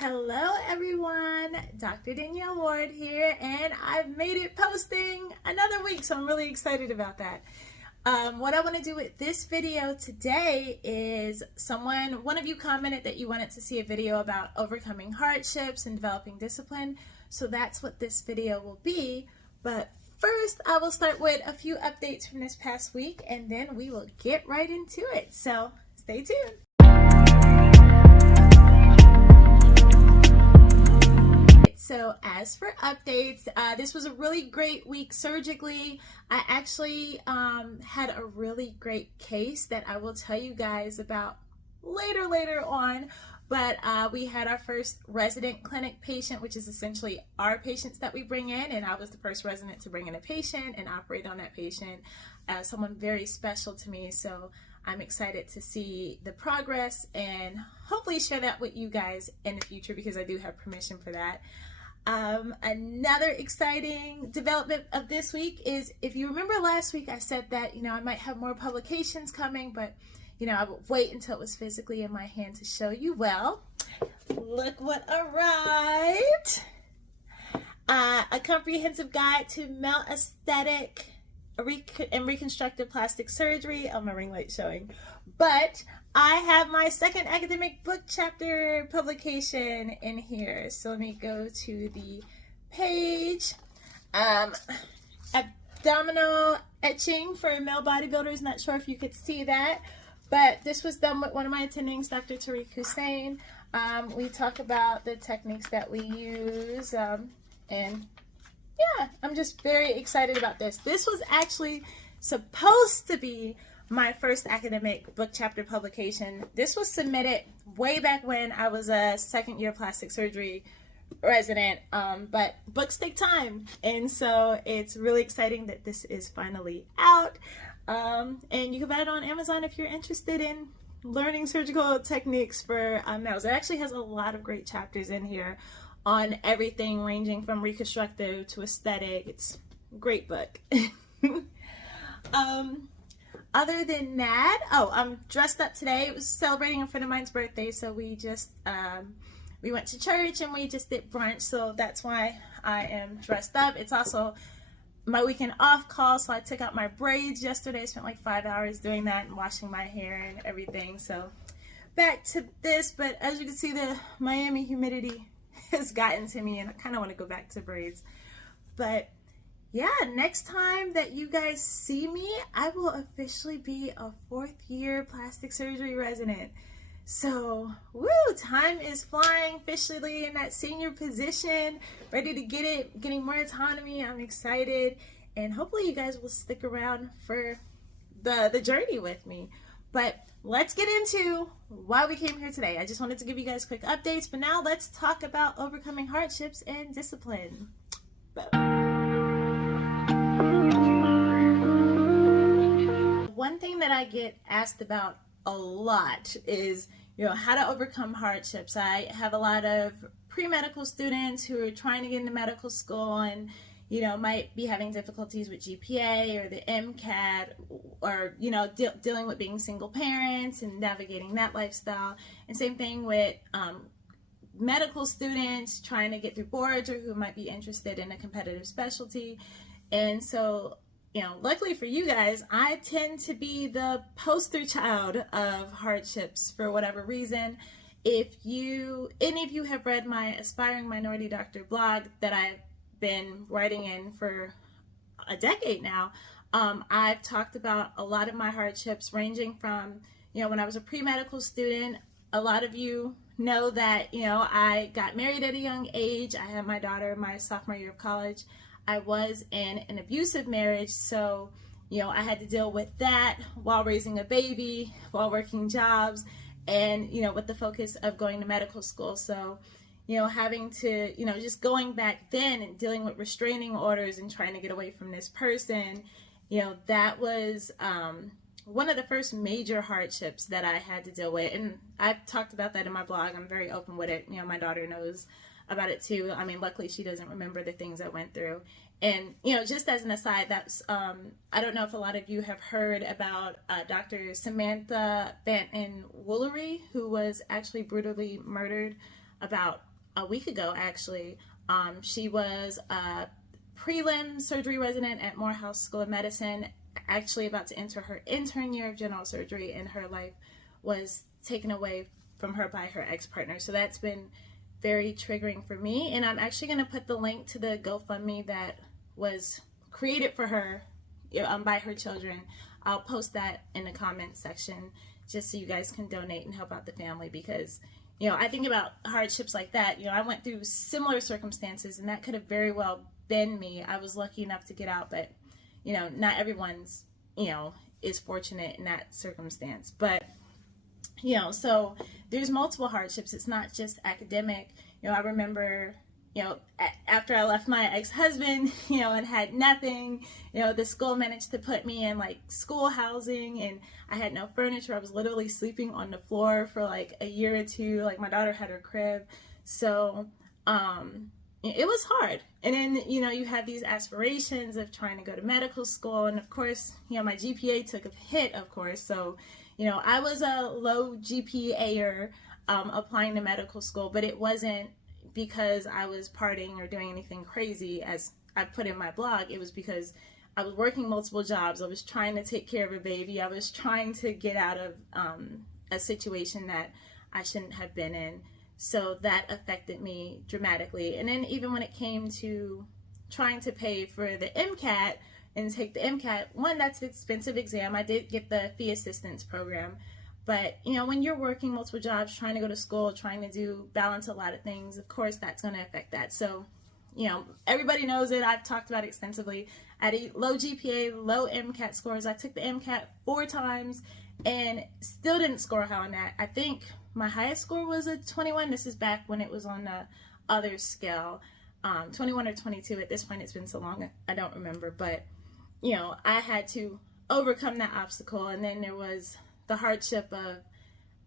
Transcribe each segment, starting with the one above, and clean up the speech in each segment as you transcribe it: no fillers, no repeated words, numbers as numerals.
Hello everyone, Dr. Danielle Ward here, and I've made it posting another week, so I'm really excited about that. What I want to do with this video today is one of you commented that you wanted to see a video about overcoming hardships and developing discipline, so that's what this video will be. But first, I will start with a few updates from this past week, and then we will get right into it, so stay tuned. So as for updates, this was a really great week surgically. I actually had a really great case that I will tell you guys about later on. But we had our first resident clinic patient, which is essentially our patients that we bring in. And I was the first resident to bring in a patient and operate on that patient. Someone very special to me. So I'm excited to see the progress and hopefully share that with you guys in the future because I do have permission for that. Another exciting development of this week is, if you remember last week, I said that, I might have more publications coming, but, I would wait until it was physically in my hand to show you. Well, look what arrived. A comprehensive guide to male aesthetic and reconstructive plastic surgery. Oh, my ring light showing. But I have my second academic book chapter publication in here. So let me go to the page. Abdominal etching for male bodybuilders. Not sure if you could see that, but this was done with one of my attendings, Dr. Tariq Hussein. We talk about the techniques that we use, and yeah, I'm just very excited about this. This was actually supposed to be my first academic book chapter publication. This was submitted way back when I was a second-year plastic surgery resident, but books take time, and so it's really exciting that this is finally out. And you can buy it on Amazon if you're interested in learning surgical techniques for males. It actually has a lot of great chapters in here on everything ranging from reconstructive to aesthetic. It's a great book. Other than that, I'm dressed up today. It was celebrating a friend of mine's birthday, so we just we went to church and we just did brunch, so that's why I am dressed up. It's also my weekend off call, so I took out my braids yesterday. I spent like 5 hours doing that and washing my hair and everything. So back to this, but as you can see, the Miami humidity has gotten to me and I kind of want to go back to braids. But yeah, next time that you guys see me, I will officially be a 4th-year plastic surgery resident. So, woo, time is flying, officially in that senior position, ready to get it, getting more autonomy. I'm excited, and hopefully you guys will stick around for the journey with me. But let's get into why we came here today. I just wanted to give you guys quick updates, but now let's talk about overcoming hardships and discipline. One thing that I get asked about a lot is, how to overcome hardships. I have a lot of pre-medical students who are trying to get into medical school and, might be having difficulties with GPA or the MCAT, or, dealing with being single parents and navigating that lifestyle. And same thing with medical students trying to get through boards or who might be interested in a competitive specialty. And so, luckily for you guys, I tend to be the poster child of hardships for whatever reason. If any of you have read my Aspiring Minority Doctor blog that I've been writing in for a decade now, I've talked about a lot of my hardships ranging from, when I was a pre-medical student. A lot of you know that, I got married at a young age. I had my daughter my sophomore year of college. I was in an abusive marriage, so, I had to deal with that while raising a baby, while working jobs, and, with the focus of going to medical school. So, having to, just going back then and dealing with restraining orders and trying to get away from this person, that was one of the first major hardships that I had to deal with. And I've talked about that in my blog. I'm very open with it. My daughter knows about it too. I mean, luckily she doesn't remember the things I went through. And, just as an aside, that's, I don't know if a lot of you have heard about Dr. Samantha Banton Woolery, who was actually brutally murdered about a week ago, actually. She was a prelim surgery resident at Morehouse School of Medicine, actually about to enter her intern year of general surgery, and her life was taken away from her by her ex-partner. So that's been very triggering for me, and I'm actually going to put the link to the GoFundMe that was created for her by her children. I'll post that in the comments section just so you guys can donate and help out the family, because I think about hardships like that. I went through similar circumstances, and that could have very well been me. I was lucky enough to get out, but not everyone's is fortunate in that circumstance. But so there's multiple hardships. It's not just academic. I remember after I left my ex-husband, and had nothing, the school managed to put me in like school housing, and I had no furniture. I was literally sleeping on the floor for like a year or two. Like, my daughter had her crib. So it was hard. And then, you have these aspirations of trying to go to medical school. And of course, my GPA took a hit, of course. So, I was a low GPA-er applying to medical school, but it wasn't because I was partying or doing anything crazy, as I put in my blog. It was because I was working multiple jobs. I was trying to take care of a baby. I was trying to get out of a situation that I shouldn't have been in. So that affected me dramatically. And then even when it came to trying to pay for the MCAT and take the MCAT, one, that's an expensive exam. I did get the fee assistance program. But, when you're working multiple jobs, trying to go to school, trying to balance a lot of things, of course, that's going to affect that. So, everybody knows it. I've talked about it extensively. I had a low GPA, low MCAT scores. I took the MCAT 4 times and still didn't score high on that. I think my highest score was a 21. This is back when it was on the other scale, 21 or 22. At this point, it's been so long, I don't remember. But, I had to overcome that obstacle. And then there was the hardship of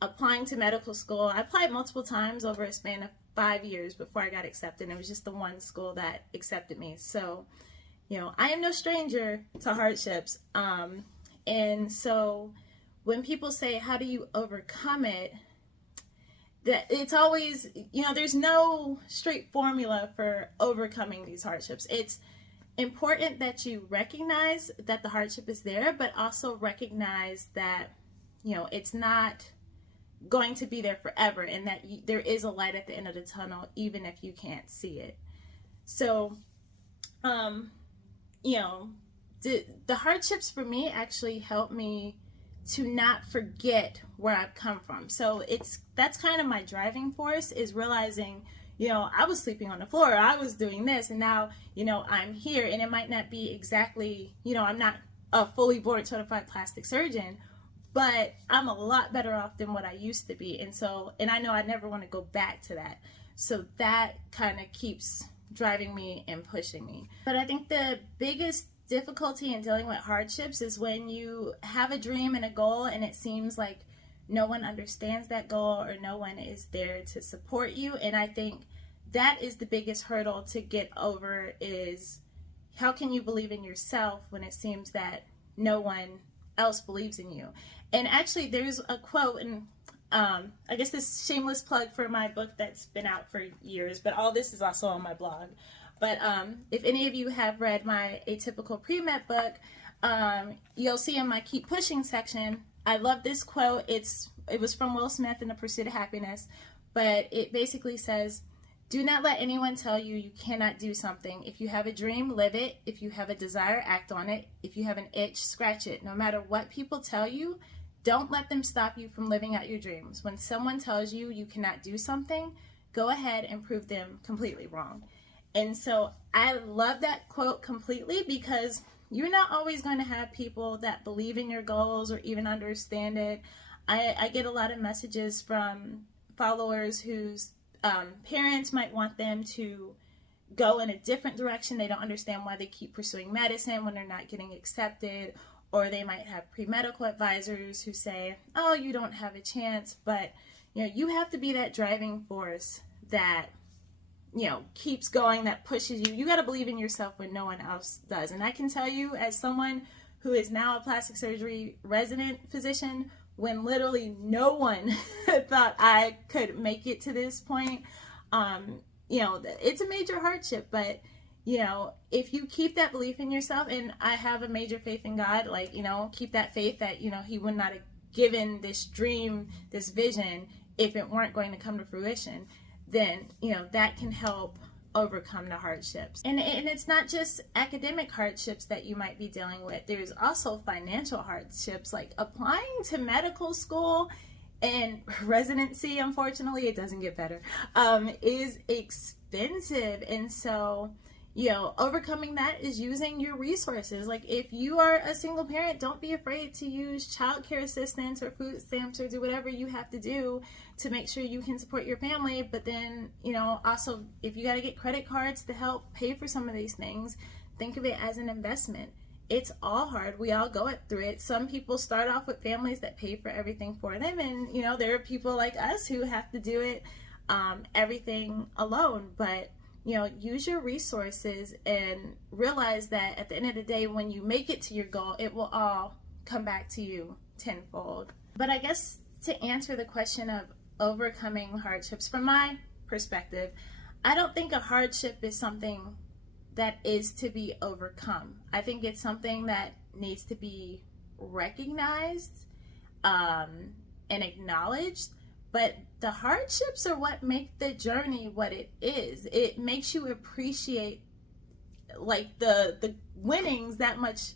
applying to medical school. I applied multiple times over a span of 5 years before I got accepted. It was just the one school that accepted me. So, I am no stranger to hardships. And so when people say, how do you overcome it? That it's always, there's no straight formula for overcoming these hardships. It's important that you recognize that the hardship is there, but also recognize that it's not going to be there forever, and that there is a light at the end of the tunnel, even if you can't see it. So, the hardships for me actually helped me to not forget where I've come from. So that's kind of my driving force, is realizing, I was sleeping on the floor, I was doing this, and now, I'm here, and it might not be exactly, I'm not a fully board certified plastic surgeon, but I'm a lot better off than what I used to be. And I know I never want to go back to that. So that kind of keeps driving me and pushing me. But I think the biggest difficulty in dealing with hardships is when you have a dream and a goal, and it seems like no one understands that goal, or no one is there to support you. And I think that is the biggest hurdle to get over, is how can you believe in yourself when it seems that no one else believes in you? And actually, there's a quote, and I guess this shameless plug for my book that's been out for years, but all this is also on my blog. But if any of you have read my Atypical Pre-Med book, you'll see in my Keep Pushing section, I love this quote. It was from Will Smith in The Pursuit of Happiness, but it basically says, do not let anyone tell you you cannot do something. If you have a dream, live it. If you have a desire, act on it. If you have an itch, scratch it. No matter what people tell you, don't let them stop you from living out your dreams. When someone tells you you cannot do something, go ahead and prove them completely wrong. And so I love that quote completely, because you're not always going to have people that believe in your goals or even understand it. I get a lot of messages from followers whose parents might want them to go in a different direction. They don't understand why they keep pursuing medicine when they're not getting accepted. Or they might have pre-medical advisors who say, oh, you don't have a chance. But, you have to be that driving force that, keeps going, that pushes you. You got to believe in yourself when no one else does. And I can tell you, as someone who is now a plastic surgery resident physician, when literally no one thought I could make it to this point, It's a major hardship, but if you keep that belief in yourself, and I have a major faith in God, like, keep that faith that, he would not have given this dream, this vision, if it weren't going to come to fruition, then, that can help overcome the hardships. And it's not just academic hardships that you might be dealing with. There's also financial hardships, like applying to medical school and residency. Unfortunately, it doesn't get better, is expensive. And so, overcoming that is using your resources. Like, if you are a single parent, don't be afraid to use child care assistance or food stamps, or do whatever you have to do to make sure you can support your family. But then, also, if you got to get credit cards to help pay for some of these things, think of it as an investment. It's all hard. We all go through it. Some people start off with families that pay for everything for them. And, there are people like us who have to do it, everything alone. But use your resources and realize that at the end of the day, when you make it to your goal, it will all come back to you tenfold. But I guess to answer the question of overcoming hardships, from my perspective, I don't think a hardship is something that is to be overcome. I think it's something that needs to be recognized and acknowledged. But the hardships are what make the journey what it is. It makes you appreciate, like, the winnings that much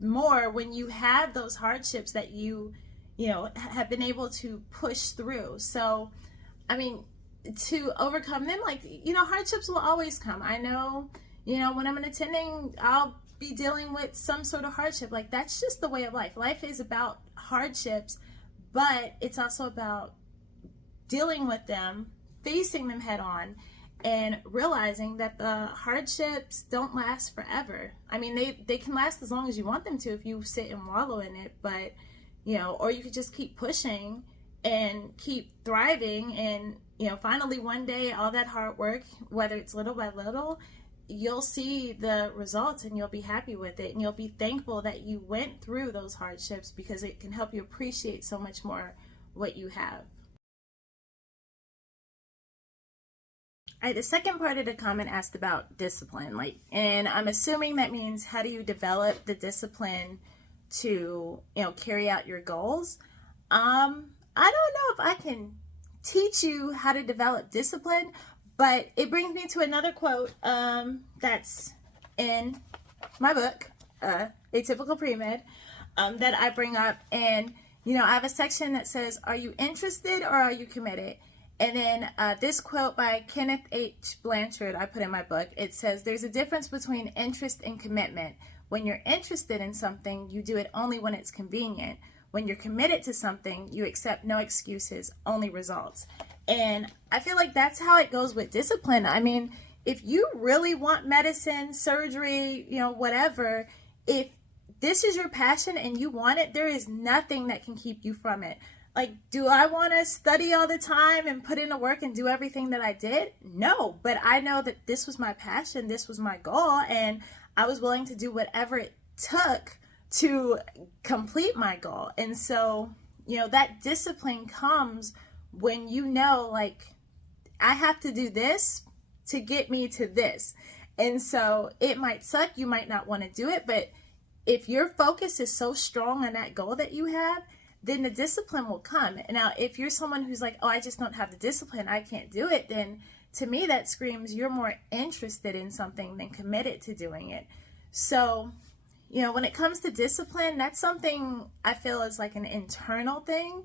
more when you have those hardships that you have been able to push through. So, I mean, to overcome them, like, hardships will always come. I know, when I'm attending, I'll be dealing with some sort of hardship. Like, that's just the way of life. Life is about hardships, but it's also about dealing with them, facing them head on, and realizing that the hardships don't last forever. I mean, they can last as long as you want them to if you sit and wallow in it, but, or you could just keep pushing and keep thriving, and, finally one day, all that hard work, whether it's little by little, you'll see the results and you'll be happy with it, and you'll be thankful that you went through those hardships, because it can help you appreciate so much more what you have. All right, the second part of the comment asked about discipline, and I'm assuming that means, how do you develop the discipline to, carry out your goals? I don't know if I can teach you how to develop discipline, but it brings me to another quote that's in my book, Atypical Pre-Med, that I bring up. And, I have a section that says, are you interested or are you committed? And then this quote by Kenneth H. Blanchard I put in my book. It says, there's a difference between interest and commitment. When you're interested in something, you do it only when it's convenient. When you're committed to something, you accept no excuses, only results. And I feel like that's how it goes with discipline. I mean, if you really want medicine, surgery, whatever, if this is your passion and you want it, there is nothing that can keep you from it. Like, do I want to study all the time and put in the work and do everything that I did? No, but I know that this was my passion, this was my goal, and I was willing to do whatever it took to complete my goal. And so, that discipline comes when like, I have to do this to get me to this. And so it might suck, you might not want to do it, but if your focus is so strong on that goal that you have, then the discipline will come. Now, if you're someone who's like, oh, I just don't have the discipline, I can't do it, then to me that screams you're more interested in something than committed to doing it. So, when it comes to discipline, that's something I feel is like an internal thing.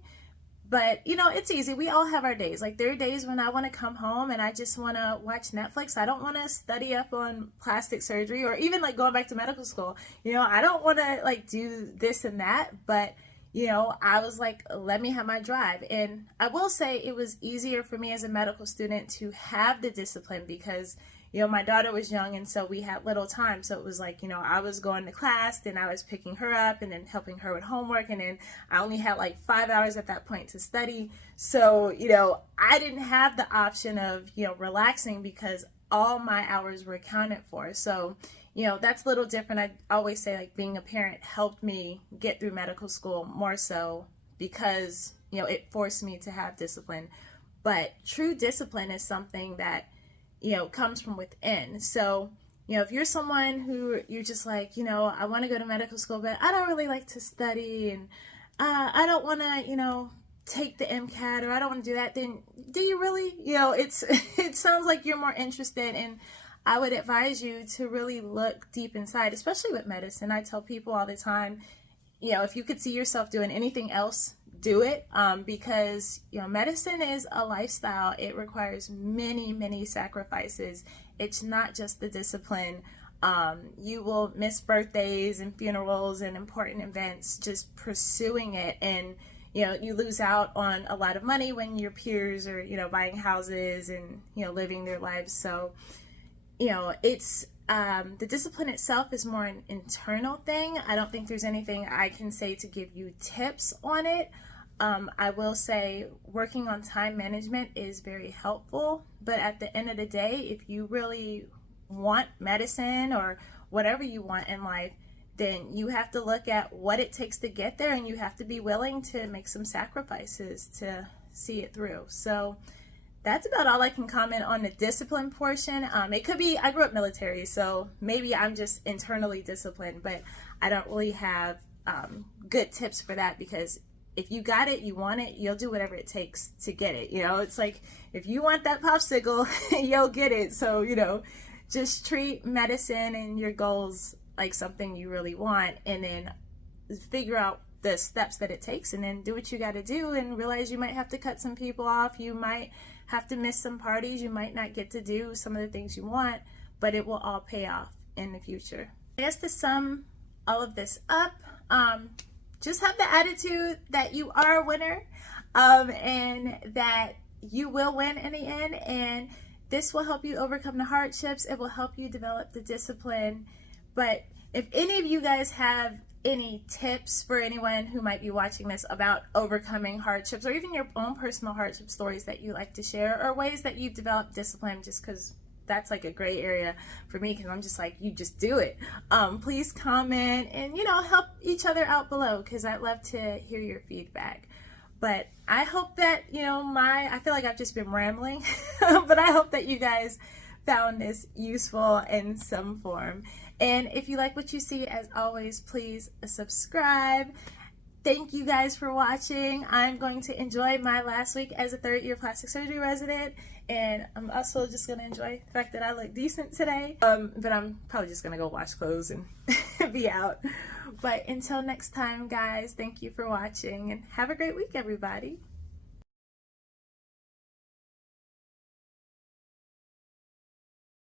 But, it's easy. We all have our days. Like, there are days when I want to come home and I just want to watch Netflix. I don't want to study up on plastic surgery, or even like going back to medical school. I don't want to like do this and that, but I was like, let me have my drive. And I will say it was easier for me as a medical student to have the discipline because, my daughter was young, and so we had little time. So it was like, I was going to class, then I was picking her up and then helping her with homework. And then I only had like 5 hours at that point to study. So, I didn't have the option of, relaxing because all my hours were accounted for. So, that's a little different. I always say, like, being a parent helped me get through medical school more so because, it forced me to have discipline. but true discipline is something that, comes from within. So, if you're someone who you're just like, I want to go to medical school, but I don't really like to study, and I don't want to, take the MCAT, or I don't want to do that, then do you really? It sounds like you're more interested, and I would advise you to really look deep inside, especially with medicine. I tell people all the time, if you could see yourself doing anything else, do it, because medicine is a lifestyle. It requires many, many sacrifices. It's not just the discipline. You will miss birthdays and funerals and important events just pursuing it, and you lose out on a lot of money when your peers are buying houses and living their lives. So it's the discipline itself is more an internal thing. I don't think there's anything I can say to give you tips on it. I will say working on time management is very helpful, but at the end of the day, if you really want medicine or whatever you want in life, then you have to look at what it takes to get there, and you have to be willing to make some sacrifices to see it through. So that's about all I can comment on the discipline portion. It could be, I grew up military, so maybe I'm just internally disciplined, but I don't really have good tips for that, because if you got it, you want it, you'll do whatever it takes to get it. It's like, if you want that popsicle, you'll get it. So, just treat medicine and your goals like something you really want, and then figure out the steps that it takes, and then do what you got to do, and realize you might have to cut some people off. You might have to miss some parties. You might not get to do some of the things you want, but it will all pay off in the future. I guess to sum all of this up, just have the attitude that you are a winner, and that you will win in the end, and this will help you overcome the hardships. It will help you develop the discipline. But if any of you guys have any tips for anyone who might be watching this about overcoming hardships, or even your own personal hardship stories that you like to share, or ways that you've developed discipline, just because that's like a gray area for me, because I'm just like, you just do it. Please comment and, help each other out below, because I'd love to hear your feedback. But I hope that, I feel like I've just been rambling, but I hope that you guys found this useful in some form. And if you like what you see, as always, please subscribe. Thank you guys for watching. I'm going to enjoy my last week as a third-year plastic surgery resident, and I'm also just going to enjoy the fact that I look decent today. But I'm probably just going to go wash clothes and be out. But until next time, guys, thank you for watching, and have a great week, everybody.